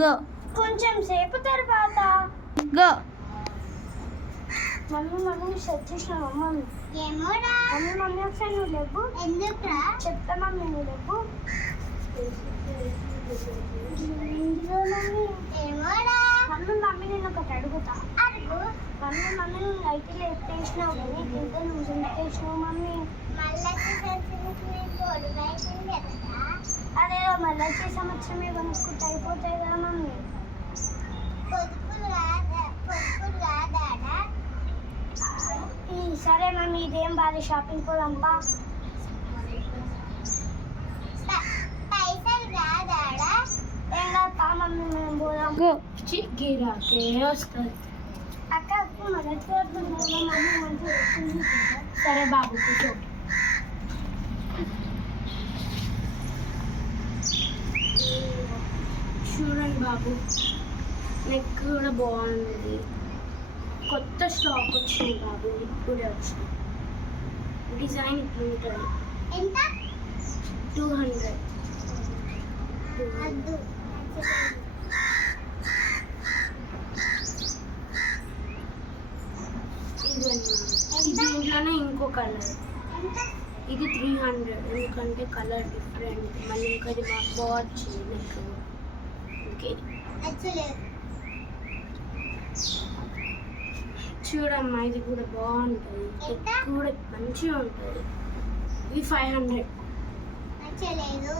Go. కొంచెం సేపు తర్వాత గో. మమ్మీ సెట్ చేసిన మమ్మీ ఏమోరా మమ్మీ ఒకసారి నువ్వు లేవు ఎందుకురా చెప్తా మమ్మీ నువ్వు లేవు ఏమోరా మమ్మీ నేను ఒకటి అడుగుతా అడుగు మమ్మీ నువ్వు లైట్లు ఎత్తేసినావు కానీ ఇంత నువ్వు ఎత్తేసినావు మమ్మీ అదే మళ్ళీ వచ్చే సంవత్సరమే కొనుక్కుంటే అయిపోతాయి కదా మమ్మీ సరే మమ్మీ ఇదేం బాధ షాపింగ్ పోదాంపా పైసలు కాదాడా ఏం కాదు మమ్మీ మేము పోదాం గిరాకే వస్తుంది. అక్క మళ్ళీ మమ్మీ మంచిగా సరే బాబు కూర్చో. చూడండి బాబు, నెక్ కూడా బాగుంది. కొత్త స్టాక్ వచ్చింది బాబు, ఇప్పుడే వచ్చింది. డిజైన్ ఇప్పుడు ఉంటుంది. ఎంత 200. అద్దు ఇది దీంట్లోనే ఇంకో కలర్. ఇది 300 ఎందుకంటే కలర్ డిఫరెంట్. మళ్ళీ ఇంకా ఇది మాకు బాగా వచ్చింది నెక్. ఓకే చూడమ్మా, ఇది కూడా బాగుంటుంది. నెక్ కూడా మంచిగా ఉంటుంది. ఇది 500. నచ్చలేదు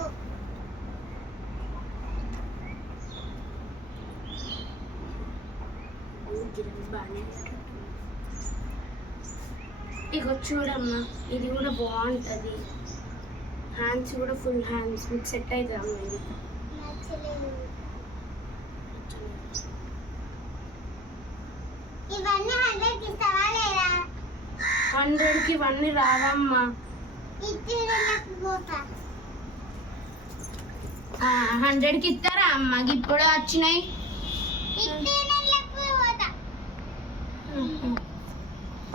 బాగానే ఇక చూడమ్మా, ఇది కూడా బాగుంటుంది. హ్యాండ్స్ కూడా ఫుల్ హ్యాండ్స్ మీకు సెట్ అవుతుంది అమ్మ. ఇది నచ్చలేదు ఇవన్నీ 100కి ఇస్తావా లేదా 100కి ఇవన్నీ రావమ్మా. ఇది 100కి ఇస్తారా అమ్మ? ఇప్పుడు వచ్చినాయి.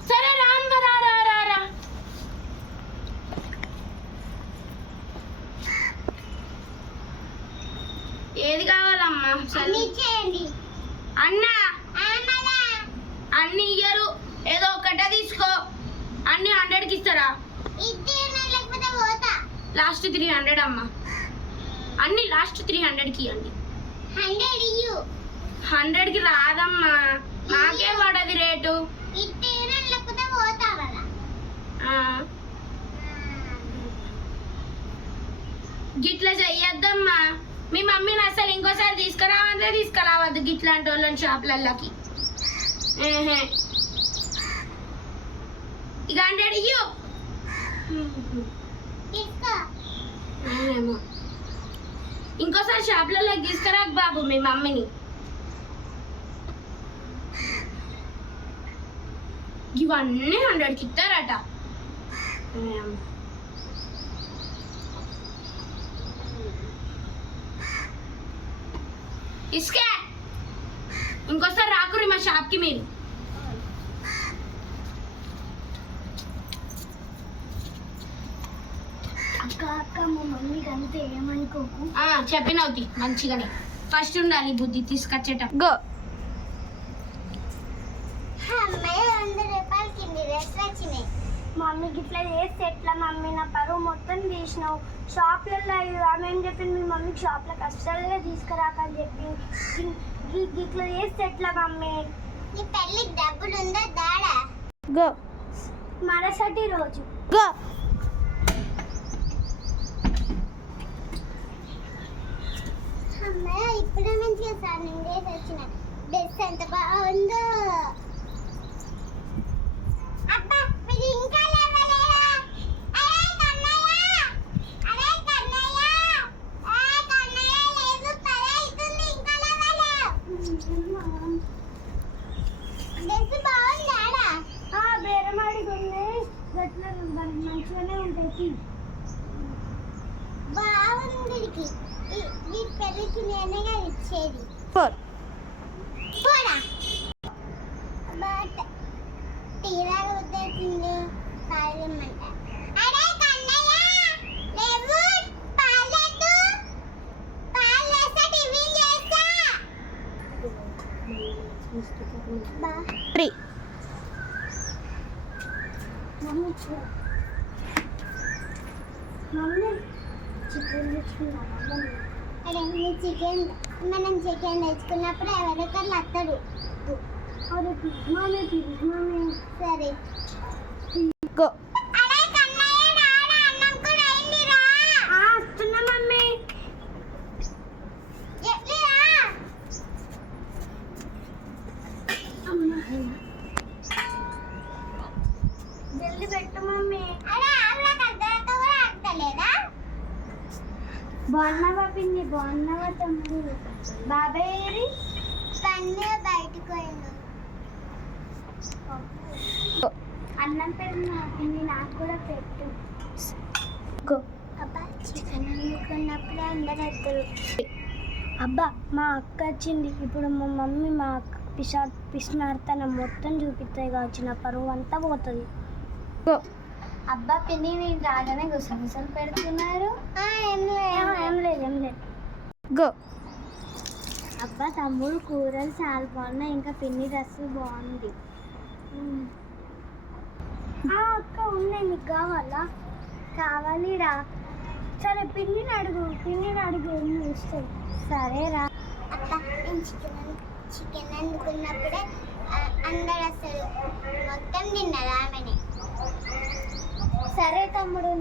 సరే రామ్మ, రా రా రా రా. ఏది కావాలమ్మా? అన్నా అన్ని ఇయ్యరు, ఏదో ఒకటే తీసుకో. అన్ని 100కి ఇస్తారా? లాస్ట్ 300 అమ్మా. అన్ని లాస్ట్ 300కి ఇవ్వండి. 100కి రాదమ్మా, నాకే పడది రేటు. గిట్లా చెయ్యొద్దమ్మా. మీ మమ్మీని అసలు ఇంకోసారి తీసుకురావద్దు గిట్లాంటి వాళ్ళని షాపులకి. ఇక 100 ఇయ్యు. ఇంకోసారి షాపులలోకి తీసుకురాకు బాబు మీ మమ్మీని. ఇవన్నీ 100కి ఇస్తారట. ఇసుకే ఇంకోసారి రాకురి మా షాప్కి మీరు. అక్క మా మమ్మీకి అంతే ఏమనుకోకు. చెప్పినవుతి మంచిగానే. ఫస్ట్ ఉండాలి బుద్ధి తీసుకొచ్చేట. గో. అమ్మాయి 100 రూపాయలకి ఇన్ని డ్రెస్లు వచ్చినాయి. మమ్మీకి ఇట్లా చేస్తే ఎట్లా మమ్మీ? నా పరువు మొత్తం తీసినావు. షాప్లలో ఆమె ఏం చెప్పింది? మీ మమ్మీకి షాప్లోకి అస్సలుగా తీసుకురాకని చెప్పి. ఇట్లా చేస్తే ఎట్లా మమ్మీ? నీ పెళ్ళికి డబ్బులు ఉందా దాడా? గో. మరుసటి రోజు గో. అమ్మాయి ఇప్పుడే మంచిగా సార్ నుండి వచ్చిన డ్రెస్ ఎంత బాగుందో. అబ్బా మీరు ఇంకా లేవలేరా? అరే కన్నయ్య, అరే కన్నయ్య, అరే కన్నయ్య లేదు, 10 అవుతుంది ఇంకా లేవలేవు. డ్రెస్ బాగుందాడా? బేరమాడిగుంది, గట్ల మంచిగానే ఉంటాయి. బాగుంది. ఈ పెళ్ళికి నేనే ఇచ్చేది. పోరా బట్ తీరా ఉద్దేశింది కాయమంట. అరే కన్నయ్య లేవు, పాలెట్టు, పాలేస్తే టిఫిన్ చేస్తా. 3. మమ్మీ చికెన్ తెచ్చుకున్నాను. అరే మీ చికెన్ మనం చికెన్ తెచ్చుకున్నప్పుడు ఎవరికైనా వస్తారు. అరే మమ్మీ సరే Go. వస్తున్నా మమ్మీ. జల్దీ పెట్టు మమ్మీ. బాగున్నావా పిన్ని? బాగున్నావా తమ్ముడు? బాబాయ్ ఏరి పన్ను బయటకు పోయాను. అన్నం పెట్టిన పిన్ని నాకు కూడా పెట్టు. Go. అబ్బా చికెన్ వండుకున్నప్పుడే అందరు వద్దరు. అబ్బా మా అక్క వచ్చింది. ఇప్పుడు మా మమ్మీ మా అక్క పిసినార్తనం మొత్తం చూపిస్తాయి కావచ్చు. నా పరువు అంతా పోతుంది. Go. అబ్బా పిన్ని నేను రాగానే గుసగుసలు పెడుతున్నారు. ఏం లేదు. Go. అబ్బా తమ్ముడు కూరలు చాలా బాగున్నాయి. ఇంకా పిన్ని డ్రెస్ బాగుంది. అక్క ఉన్నాయి, మీకు కావాలా? కావాలి రా. సరే పిన్నిని అడుగు ఎన్ని ఇస్తాయి. సరే రా. అబ్బా నేను చికెన్ వండుకున్నప్పుడే అందరు వస్తారు. మొత్తం తిన్నారు ఆమెని. సరే తమ్ముడు.